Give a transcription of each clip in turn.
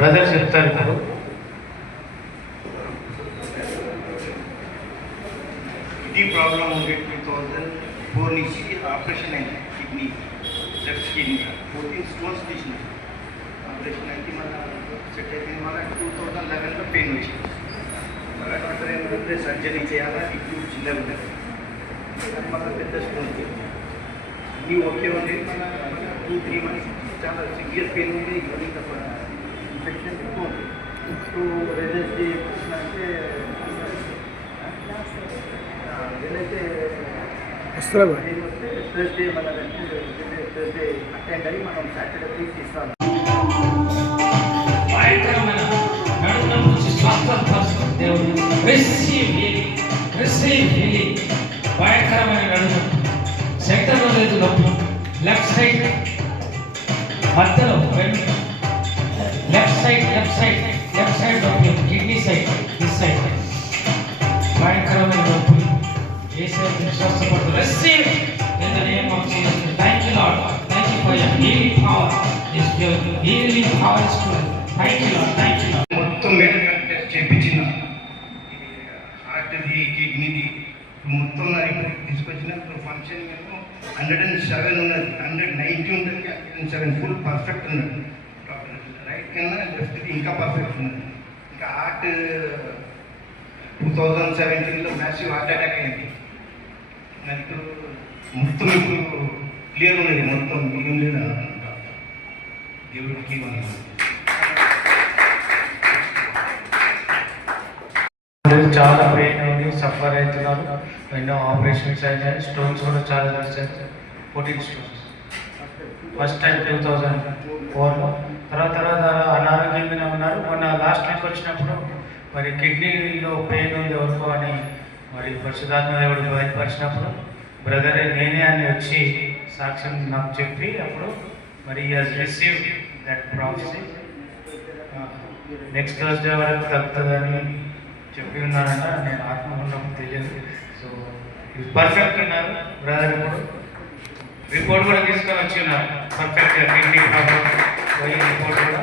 Brother చెప్తారు ఇప్పుడు. ఇది ప్రాబ్లం ఉండే 2004 నుంచి ఆపరేషన్ అయింది. కిడ్నీ లెఫ్ట్ కిడ్నీ 14 స్టోన్స్ తీసిన ఆపరేషన్ అయితే మన సెట్ అయిపోయింది. మన 2011లో పెయిన్ వచ్చింది. మన డాక్టర్ ఏమంటే సర్జరీ చేయాలా, ట్యూబ్ చిన్నగా ఉంటుంది, మన పెద్ద స్టోన్ అన్నీ ఓకే ఉంది. మన 2-3 మంత్స్ చాలా సివియర్ పెయిన్ ఉంది. ఇవన్నీ తప్ప ఇన్ఫెక్షన్ ఎక్కువ ఉంది. ఇప్పుడు వెనస్డే అంటే థర్స్డే మన థర్స్డే అటెండ్ అయ్యి మనం సాటర్డే ఫీజ్ ఇస్తాం. భయంకరమైన నడుము, సెంటర్లో లేదు నొప్పి, లెఫ్ట్ సైడ్ మధ్యలో లెఫ్ట్ సైడ్ నొప్పి, కిడ్నీ సైడ్ దిస్ సైడ్ భయంకరమైన నొప్పి. Receive in the name of Jesus. Thank you, Lord. Thank you for your healing power. It's your healing power is good. Thank you, Lord. Thank you, Lord. మొత్తం medical test చేయించిన హార్ట్ది, కిడ్నీది మొత్తం నా report తీసుకొచ్చిన. Function మేము 107 ఉన్నది, 190 ఉంటుంది, 107 full perfect ఉన్నది. Right కన్నా లెఫ్ట్కి ఇంకా పర్ఫెక్ట్ ఉన్నది. ఇంకా హార్ట్ 2017లో మ్యాసివ్ హార్ట్ అటాక్ అయింది. నాకు మొత్తం ఇప్పుడు క్లియర్ ఉన్నది, మొత్తం ఏం లేదా దేవుడికి చాలా పెయిన్ ఉంది, సఫర్ అవుతున్నారు. ఎన్నో ఆపరేషన్స్ అయినాయి. స్టోన్స్ కూడా చాలా చేశారు, 14 స్టోన్స్. First time 2004లో. తర్వాత అనారోగ్యంగానే ఉన్నారు. మొన్న లాస్ట్ వీక్ వచ్చినప్పుడు మరి కిడ్నీలో పెయిన్ ఉంది ఎవరికో అని మరి పరిశుద్ధాత్మ దేవుడు బయటపరిచినప్పుడు బ్రదరే నేనే అని వచ్చి సాక్ష్యం నాకు చెప్పి అప్పుడు మరి receive that prophecy. Next Thursday వరకు తగ్గుతుందని చెప్పి ఉన్నారంట. నేను ఆత్మ ఉన్నప్పుడు తెలియదు. సో పర్ఫెక్ట్ ఉన్నారు బ్రదర్. ఇప్పుడు రిపోర్ట్ కూడా తీసుకొని వచ్చి ఉన్నారు పర్ఫెక్ట్గా. కిడ్నీ ప్రాబ్లం పోయి రిపోర్ట్ కూడా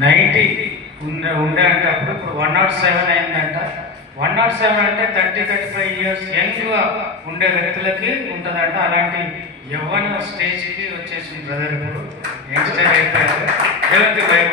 90 ఉండే అంటే అప్పుడు ఇప్పుడు 107 అయిందంట. 107 అంటే 30-35 ఇయర్స్ యంగ్గా ఉండే వ్యక్తులకి ఉంటుందంట. అలాంటి యవ్వన స్టేజ్కి వచ్చేసింది బ్రదర్. ఇప్పుడు యంగ్స్టర్ అయిపోయారు. దేవుడికి భయం.